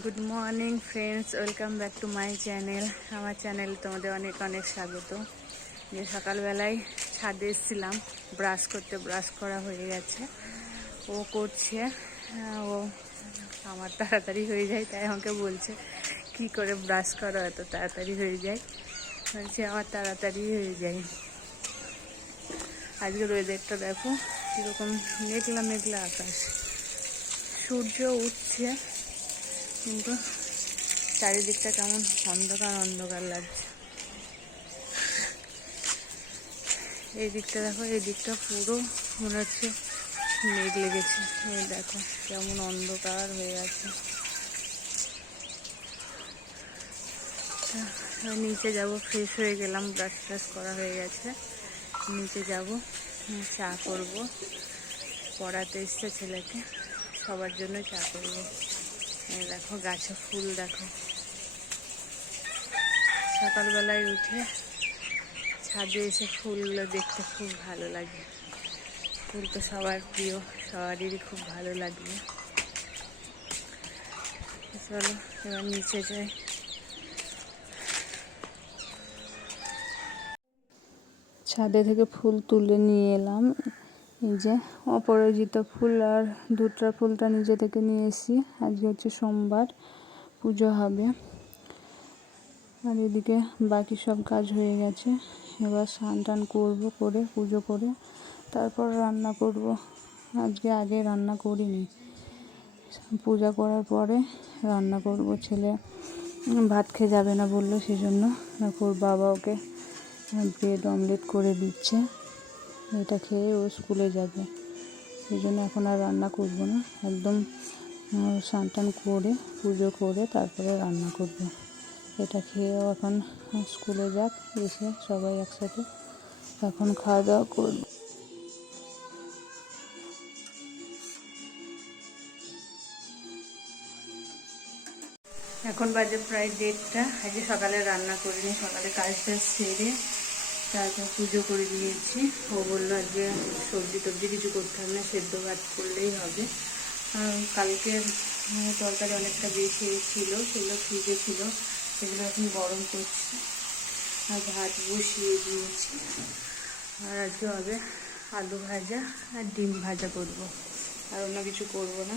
Good morning friends, welcome back to my channel. আমার চ্যানেলে তোমাদের অনেক অনেক স্বাগত। যে সকালবেলায় ছাদে এসেছিলাম ব্রাশ করতে, ব্রাশ করা হয়ে গেছে, ও করছে। ও আমার তাড়াতাড়ি হয়ে যায়, তাই আমাকে বলছে কি করে ব্রাশ করো এত তাড়াতাড়ি হয়ে যায়। বলছে আমার তাড়াতাড়ি হয়ে যায়। আজকের ওয়েদারটা দেখো কীরকম মেঘলা মেঘলা আকাশ, সূর্য উঠছে কিন্তু চারিদিকটা কেমন অন্ধকার অন্ধকার লাগছে। এই দিকটা দেখো, এই দিকটা পুরো মনে হচ্ছে মেঘ লেগেছে। এই দেখো কেমন অন্ধকার হয়ে আছে। নিচে যাব, ফ্রেশ হয়ে গেলাম, ব্রাশ ট্রাশ করা হয়ে গেছে। নিচে যাব, চা করব। পড়াতে এসছে ছেলেকে, সবার জন্য চা করব। এই দেখো গাছে ফুল দেখো। সকালবেলায় উঠে ছাদে এসে ফুলগুলো দেখতে খুব ভালো লাগে। ফুল তো সবার প্রিয়, সবারই খুব ভালো লাগবে। চলো এবার নিচে যাই। ছাদে থেকে ফুল তুলে নিয়ে এলাম। এই যে অপরাজিতা ফুল আর দুত্রা ফুলটা নিজে থেকে নিয়ে এসেছি। আজকে হচ্ছে সোমবার, পুজো হবে। আর এদিকে বাকি সব কাজ হয়ে গেছে। এবার স্নান টান করবো, করে পুজো করে তারপর রান্না করব। আজকে আগে রান্না করিনি, পূজা করার পরে রান্না করব। ছেলে ভাত খেয়ে যাবে না বললো, সেই জন্য ওর বাবা ওকে ব্রেড অমলেট করে দিচ্ছে। এটা খেয়ে ও স্কুলে যাবে, সেই জন্য এখন আর রান্না করব না। একদম স্নান টান করে পুজো করে তারপরে রান্না করব। এটা খেয়েও এখন স্কুলে যাক, এসে সবাই একসাথে এখন খাওয়া দাওয়া করব। এখন বাজে প্রায় 1:30। আজকে সকালে রান্না করিনি, সকালে কাজটা সেরে তারপর পুজো করে দিয়েছি। ও বললো আজকে সবজি টবজি কিছু করতে হবে না, সেদ্ধ ভাত করলেই হবে। কালকের তরকারি অনেকটা বেশি ছিল, সেগুলো ফ্রিজে ছিল, সেগুলো এখন গরম করছি। আর ভাত বসিয়ে দিয়েছি। আর আজকে হবে আলু ভাজা আর ডিম ভাজা করব, আর অন্য কিছু করব না।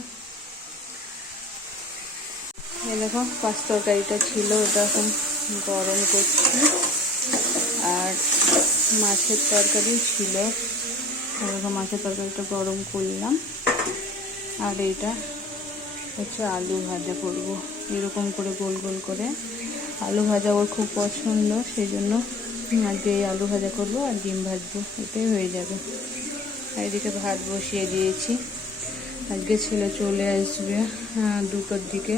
এই দেখো পাঁচ তরকারিটা ছিল, ওটা এখন গরম করছি। আর মাছের তরকারি ছিল, এরকম মাছের তরকারিটা গরম করলাম। আর এইটা হচ্ছে আলু ভাজা করব, এরকম করে গোল গোল করে। আলু ভাজা ওর খুব পছন্দ, সেই জন্য আজকে এই আলু ভাজা করব আর ডিম ভাজবো, এটাই হয়ে যাবে। আর এদিকে ভাত বসিয়ে দিয়েছি। আজকে ছেলে চলে আসবে 2টোর দিকে,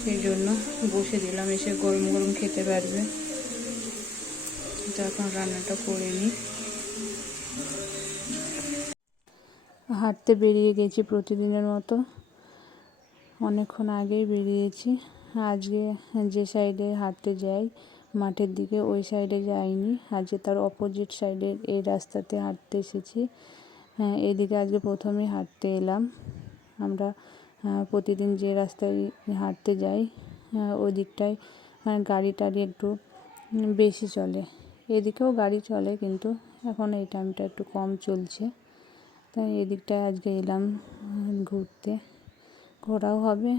সেই জন্য বসে দিলাম, এসে গরম গরম খেতে পারবে। তো এখন রান্নাটা করে নিই। হাঁটতে বেরিয়ে গেছি প্রতিদিনের মতো, অনেকক্ষণ আগেই বেরিয়েছি। আজকে যে সাইডে হাঁটতে যাই মাঠের দিকে, ওই সাইডে যাইনি। আজকে তার অপোজিট সাইডের এই রাস্তাতে হাঁটতে এসেছি। এদিকে আজকে প্রথমেই হাঁটতে এলাম। আমরা প্রতিদিন যে রাস্তায় হাঁটতে যাই ওই দিকটায় গাড়ি টাড়ি একটু বেশি চলে। এদিকেও গাড়ি চলে, কিন্তু এখন এই টাইমটা একটু কম চলছে, তাই এদিকটায় আজকে এলাম ঘুরতে। ঘোরাও হবে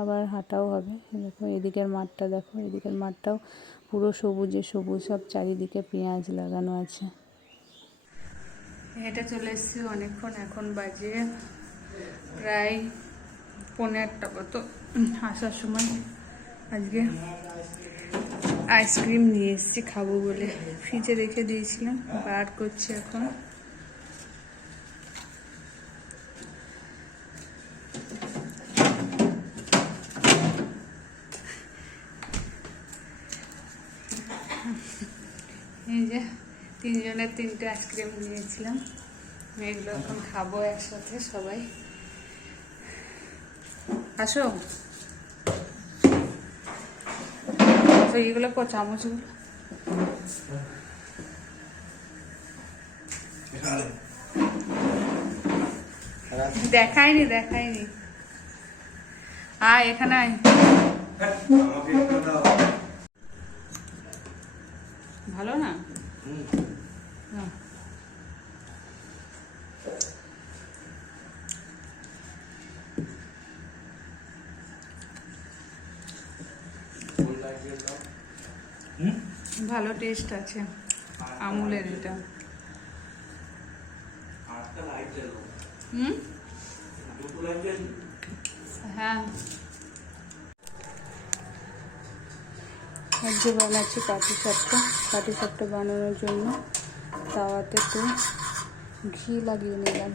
আবার হাঁটাও হবে। দেখো এদিকের মাঠটা, দেখো এদিকের মাঠটাও পুরো সবুজে সবুজ, সব চারিদিকে পেঁয়াজ লাগানো আছে। হেঁটে চলে এসেছি অনেকক্ষণ, এখন বাজে প্রায় 1:15 মতো। আসার সময় আজকে আইসক্রিম নিয়ে এসেছি খাবো বলে, ফ্রিজে রেখে দিয়েছিলাম, বার করছি এখন। এই যে 3জনের 3টে আইসক্রিম নিয়েছিলাম, এগুলো এখন খাবো একসাথে সবাই। আসো, এইগুলো চামচগুলো দেখায়নি। আয় এখানে আয়। ভালো না? হ্যাঁ। ভালো টেস্ট আছে আমুলের এটা। হ্যাঁ, আজকে বানাচ্ছি পাটিসাপটা বানানোর জন্য তাওয়াতে একটু ঘি লাগিয়ে নিলাম।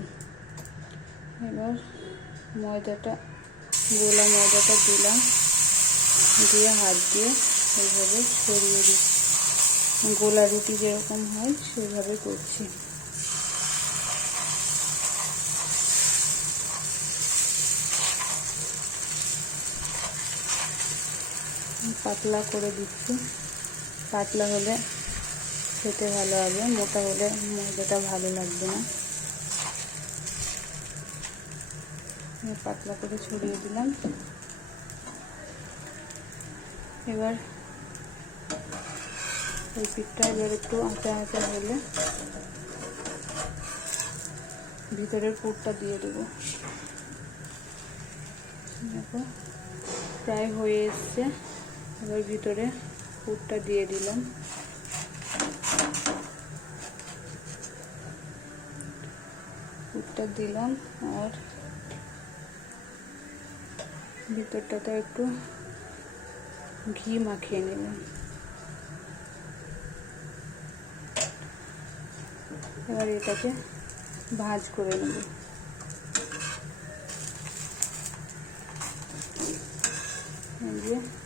এবার গোলা ময়দাটা দিলাম, দিয়ে হাত দিয়ে এইভাবে ছড়িয়ে দিচ্ছি। গোলা রুটি যেরকম হয় সেভাবে করছি। পাতলা করে দিচ্ছি, পাতলা হলে খেতে ভালো হবে, মোটা হলে ময়দাটা ভালো লাগবে না। পাতলা করে ছড়িয়ে দিলাম। এবার এই পিঠটা এবার একটু আঁচা আঁচা হলে ভিতরের পুরটা দিয়ে দেবো। দেখো প্রায় হয়ে এসছে। এবার ভিতরে পুরটা দিয়ে দিলাম। পুরটা দিলাম আর ভিতরটাতে একটু ঘি মাখিয়ে নিলাম। এবার এটাকে ভাজ করে নেব।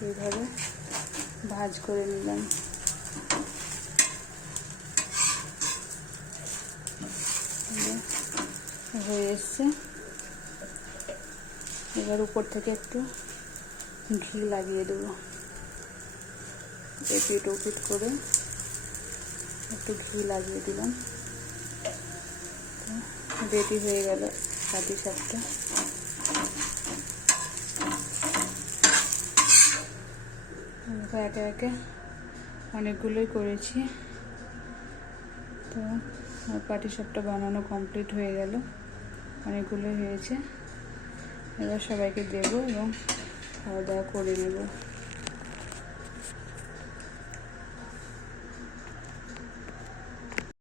এইভাবে ভাজ করে নিলাম। হয়ে এসছে। এবার উপর থেকে একটু ঘি লাগিয়ে দেবো। এপিট ওপিট করে একটু ঘি লাগিয়ে দিলাম। রেডি হয়ে গেল পাটিসাপটা। একে একে অনেকগুলোই করেছি। তো পাটিসাপটা বানানো কমপ্লিট হয়ে গেল, অনেকগুলোই হয়েছে। এবার সবাইকে দেবো এবং খাওয়া দাওয়া করে নেব।